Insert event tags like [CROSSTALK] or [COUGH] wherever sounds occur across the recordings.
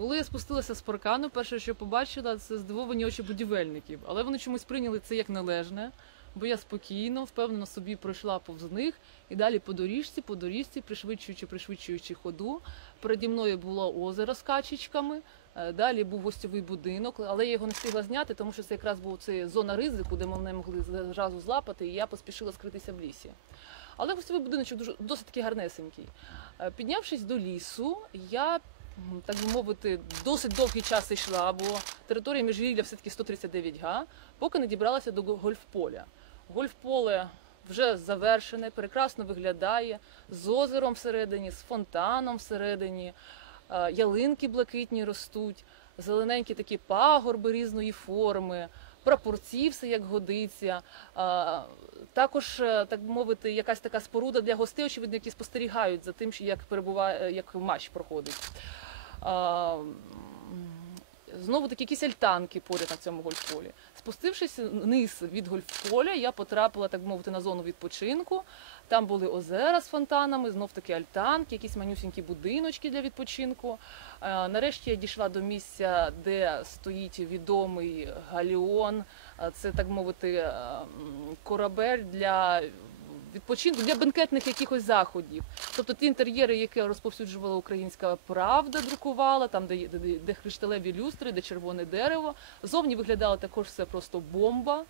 Коли я спустилася з паркану, перше, що побачила, це здивовані очі будівельників. Але вони чомусь прийняли це як належне, бо я спокійно, впевнено собі пройшла повз них і далі по доріжці, по доріжці, пришвидшуючи, пришвидшуючи ходу. Переді мною було озеро з качечками. е, Далі був гостьовий будинок, але я його не встигла зняти, тому що це якраз була це зона ризику, де мене могли зразу злапати, і я поспішила скритися в лісі. Але гостьовий будиночок дуже досить таки гарнесенький. Е, Піднявшись до лісу, я так би мовити, досить довгий час йшла, бо територія міжгір'я все-таки 139 га, поки не дібралася до го- гольфполя. Гольфполе вже завершене, прекрасно виглядає з озером всередині, з фонтаном всередині, е, ялинки блакитні ростуть, зелененькі такі пагорби різної форми, прапорці все як годиться. Е, Також, е, так би мовити, якась така споруда для гостей, очевидно, які спостерігають за тим, як перебуває, як матч проходить. Знову таки якісь альтанки поряд на цьому гольфполі. Спустившись вниз від гольфполя, я потрапила, так мовити, на зону відпочинку. Там були озера з фонтанами, знов таки альтанки, якісь манюсінькі будиночки для відпочинку. Е, Нарешті я дійшла до місця, де стоїть відомий галіон. Е, Це так мовити е, корабель для відпочинку, для бенкетних якихось заходів. Тобто ті інтер'єри, які розповсюджувала українська правда, друкувала, там, де, де, де кришталеві люстри, де червоне дерево. Зовні виглядало також все просто бомба.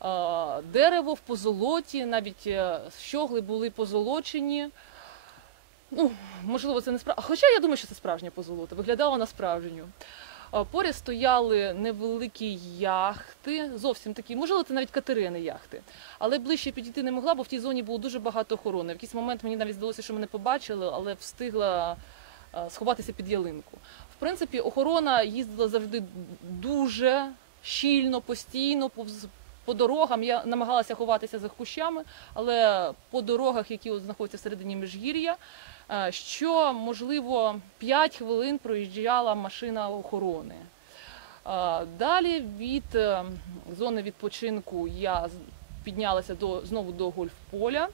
А, Дерево в позолоті, навіть е, щогли були позолочені. Ну, можливо, це не справжнє. Хоча я думаю, що це справжня позолота. Виглядала на справжню. Поряд стояли невеликі яхти, зовсім такі, можливо, це навіть катерини яхти. Але ближче підійти не могла, бо в тій зоні було дуже багато охорони. В якийсь момент мені навіть здалося, що мене побачили, але встигла сховатися під ялинку. В принципі, охорона їздила завжди дуже щільно, постійно, повз- по дорогам. Я намагалася ховатися за кущами, але по дорогах, які от знаходяться всередині міжгір'я, е, що можливо 5 хвилин проїжджала машина охорони. Е, Далі від е, зони відпочинку я піднялася до знову до гольфполя.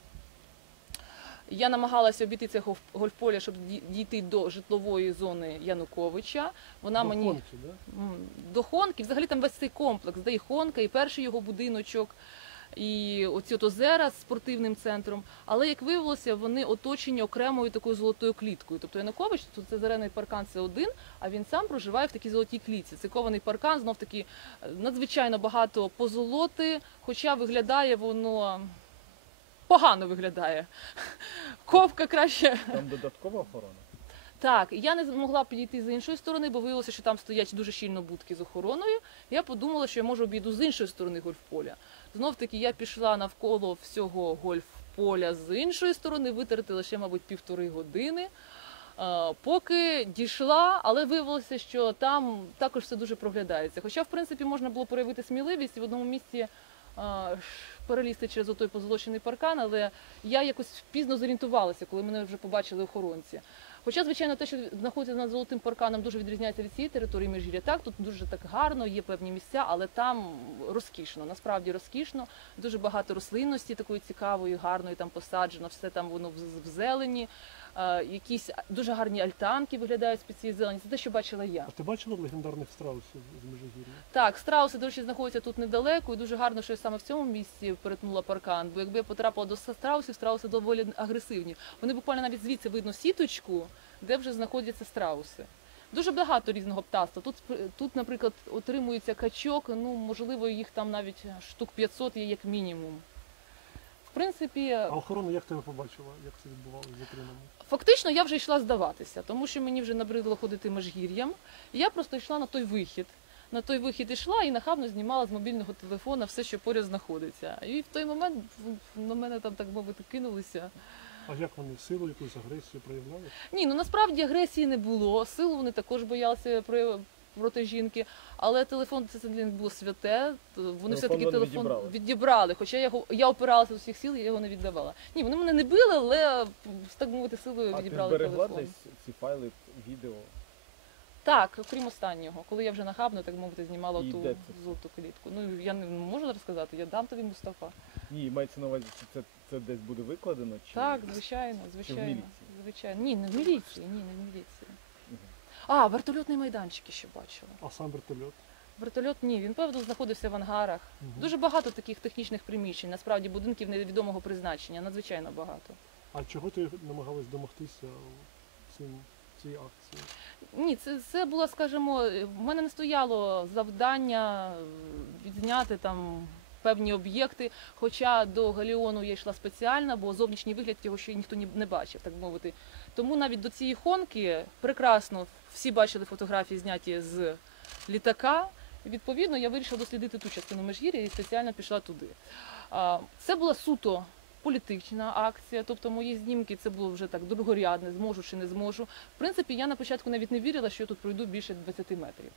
Я намагалася обійти це гольф- гольфполе, щоб дійти до житлової зони Януковича. Вона До мені Хонки, да? До Хонки, взагалі там весь цей комплекс, де і Хонка, і перший його будиночок, і оці от озера з спортивним центром. Але як виявилося, вони оточені окремою такою золотою кліткою. Тобто Янукович, тут це зелений паркан, це один, а він сам проживає в такій золотій клітці. Це кований паркан, знов таки е, надзвичайно багато позолоти, хоча виглядає воно. Погано виглядає. Ковка краще Там додаткова охорона. так, я не змогла підійти з іншої сторони, бо виявилося, що там стоять дуже щільно будки з охороною. Я подумала, що я можу обійду з іншої сторони гольфполя. Знов таки я пішла навколо всього гольфполя з іншої сторони, витерти лише, мабуть, півтори години. е, Поки дійшла, але виявилося, що там також все дуже проглядається. Хоча, в принципі, можна було проявити сміливість і в одному місці перелізти через отой позолочений паркан, але я якось пізно зорієнтувалася, коли мене вже побачили охоронці. Хоча, звичайно, те, що знаходиться над золотим парканом, дуже відрізняється від цієї території міжгір'я. Так, тут дуже так гарно, є певні місця, але там розкішно, насправді розкішно. Дуже багато рослинності такої цікавої, гарної там посаджено, все там воно в, зелені. Е, якісь дуже гарні альтанки виглядають з-під цієї зелені. Це те, що бачила я. А ти бачила легендарних страусів з Межигір'я? Так, страуси, до речі, знаходяться тут недалеко, і дуже гарно, що я саме в цьому місці перетнула паркан. Бо якби я потрапила до страусів, страуси доволі агресивні. Вони буквально навіть звідси видно сіточку, де вже знаходяться страуси. Дуже багато різного птаства. Тут, тут, наприклад, отримується качок, ну можливо, їх там навіть штук 500 є як мінімум. Принципі, А охорона як тебе побачила, як це відбувалося затримання? Фактично я вже йшла здаватися, тому що мені вже набридло ходити межгір'ям. Я просто йшла на той вихід. На той вихід йшла і нахабно знімала з мобільного телефона все, що поряд знаходиться. І в той момент на мене там, так мовити, кинулися. А як вони силу, якусь агресію проявляли? Ні, ну насправді агресії не було. Силу вони також боялися проти жінки. Але телефон це було святе. Вони все-таки вони телефон відібрали. відібрали. Хоча я його я опиралася з усіх сил, я його не віддавала. Ні, вони мене не били, але так мовити, силою А ти відібрали зберегла телефон. десь ці файли, відео? Так, окрім останнього, коли я вже нахабно, так мовити, знімала І ту де це? золоту клітку. Ну я не можу розказати, я дам тобі Мустафа. Ні, мається на увазі, чи це, це десь буде викладено? Чи... Так, звичайно, звичайно. міліції? Звичайно. Ні, не в міліції, ні, не в міліції. А, вертольотний майданчик ще бачила. А сам вертольот? Вертольот ні, він певно знаходився в ангарах. Мгм. Дуже багато таких технічних приміщень, насправді будинків невідомого призначення, надзвичайно багато. А чого ти намагалась домогтися цим, цієї акції? Ні, це, це було, скажімо, в мене не стояло завдання е, відзняти там певні об'єкти. Хоча до Галіону я йшла спеціально, бо зовнішній вигляд його ще ніхто ні- не бачив, так мовити. Тому навіть до цієї хонки прекрасно всі бачили фотографії, зняті з літака. Відповідно, я вирішила дослідити ту частину Межгір'я і спеціально пішла туди. Це була суто політична акція, тобто мої знімки це було вже так другорядне, зможу чи не зможу. В принципі, я на початку навіть не вірила, що я тут пройду більше 20 метрів.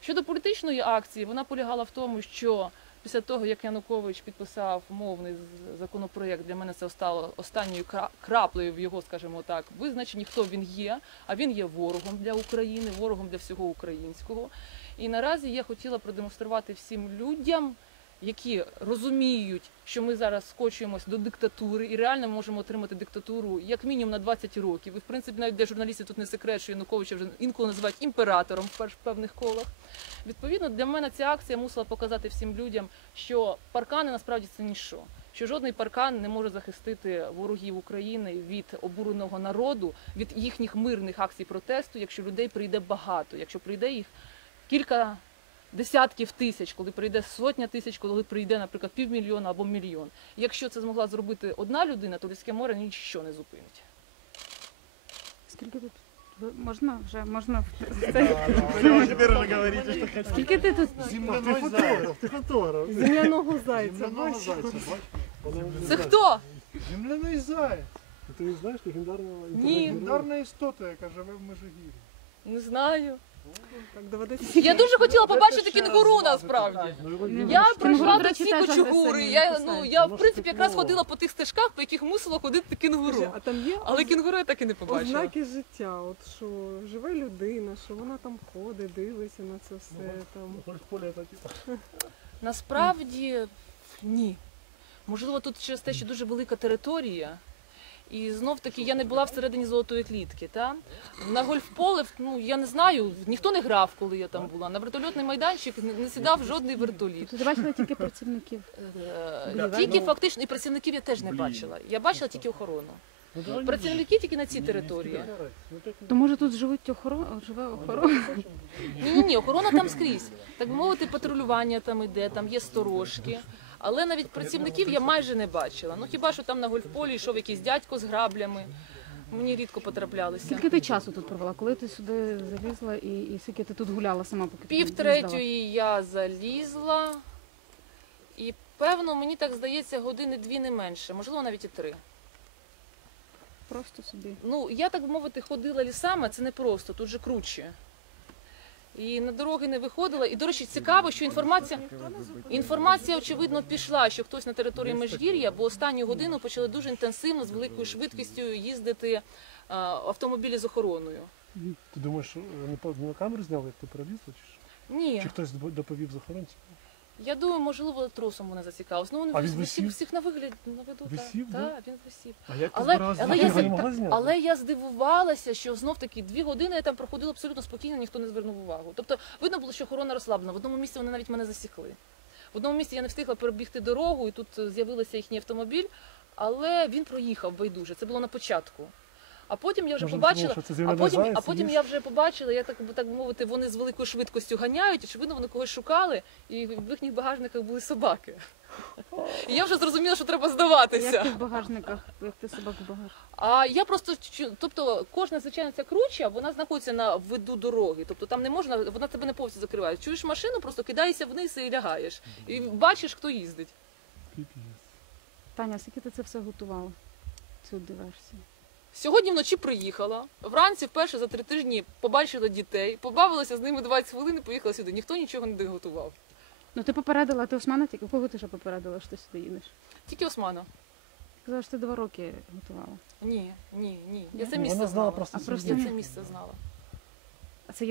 Щодо політичної акції, вона полягала в тому, що після того, як Янукович підписав мовний законопроєкт, для мене це стало останньою кра- краплею в його, скажімо так, визначенні, хто він є. А він є ворогом для України, ворогом для всього українського. І наразі я хотіла продемонструвати всім людям, які розуміють, що ми зараз скочуємось до диктатури і реально можемо отримати диктатуру як мінімум на 20 років. І в принципі навіть для журналістів тут не секрет, що Януковича вже інколи називають імператором в певних колах. Відповідно, для мене ця акція мусила показати всім людям, що паркани насправді це ніщо. Що жодний паркан не може захистити ворогів України від обуреного народу, від їхніх мирних акцій протесту, якщо людей прийде багато, якщо прийде їх кілька десятків тисяч, коли прийде сотня тисяч, коли прийде, наприклад, півмільйона або мільйон. Якщо це змогла зробити одна людина, то людське море ніщо не зупинить. Скільки тут? Можна вже можна [LAUGHS] [LAUGHS] хотите. скільки ти тут Ти фотограф, ти фотограф. земляного зайця? Земляного зайця, бачиш? Це хто? Земляний заяць. Ти не знаєш легендарного Ні. Легендарна істота, яка живе в Межигір'ї. Не знаю. Я дуже хотіла побачити кінгуру насправді. Ну, Я пройшла до ці кочугури. Я, ну, я в принципі якраз ходила по тих стежках, по яких мусила ходити кінгуру. А там є Але кінгуру я так і не побачила. ознаки життя, от що живе людина, що вона там ходить, дивиться на це все. Там. Це типу. Насправді ні. Можливо, тут через те, що дуже велика територія. І знов таки я не була всередині золотої клітки. Та? На гольф-поле, ну я не знаю, ніхто не грав, коли я там була. На вертольотний майданчик не- сідав жодний вертоліт. Ти бачила тільки працівників. Е, Тільки ну, фактично і працівників я теж не бачила. Я бачила тільки охорону. Ну, Працівники тільки на цій території. Ну, То може тут живуть охорона, живе охорона? Ні, ні, ні, охорона там скрізь. Так би мовити, патрулювання там іде, там є сторожки. Але навіть працівників я майже не бачила. Ну хіба що там на гольфполі йшов якийсь дядько з граблями. Мені рідко потраплялися. Скільки ти часу тут провела? Коли ти сюди залізла і, і скільки ти тут гуляла сама, поки Пів третьої я залізла, і певно, мені так здається, години дві не менше, можливо, навіть і три. Просто собі. Ну, я так мовити, ходила лісами, це не просто, тут же круче. І на дороги не виходила. І, до речі, цікаво, що інформація, інформація, очевидно, пішла, що хтось на території Межгір'я, бо останню годину почали дуже інтенсивно з великою швидкістю їздити а, автомобілі з охороною. Ти думаєш, не по- не на камеру зняли, як ти? Чи, що? Ні, чи хтось доповів з охоронців? Я думаю, можливо, тросом вони зацікавилися. Ну, вони А він всіх, висів? всіх на вигляд на виду. Висів, так, да? так, він висів. А як Але- ти але я Його не за- могла зняти? Але я здивувалася, що знов таки дві години я там проходила абсолютно спокійно, ніхто не звернув увагу. Тобто видно було, що охорона розслаблена. В одному місці вони навіть мене засікли. В одному місці я не встигла перебігти дорогу, і тут е, з'явився їхній автомобіль, але він проїхав байдуже. Це було на початку. А потім я вже Може, побачила. що це А потім, а потім я вже побачила, як так, так мовити, вони з великою швидкістю ганяють, очевидно, вони когось шукали, і в їхніх багажниках були собаки. І я вже зрозуміла, що треба здаватися. Як ти в багажниках, як ти собак в багажниках? А я просто тобто кожна звичайно ця круча, вона знаходиться на виду дороги. Тобто там не можна, вона тебе не повністю закриває. Чуєш машину, просто кидаєшся вниз і лягаєш. І бачиш, хто їздить. Таня, скільки ти це все готувала? Цю диверсію? Сьогодні вночі приїхала. Вранці вперше за три тижні побачила дітей, побавилася з ними 20 хвилин і поїхала сюди. Ніхто нічого не готував. Ну ти попередила, ти Османа тільки кого ти ще попередила, що ти сюди їдеш? Тільки Османа. Ти казала, що ти два роки готувала. Ні, ні, ні. Я це місце знала. просто А просто Я це місце знала. А це є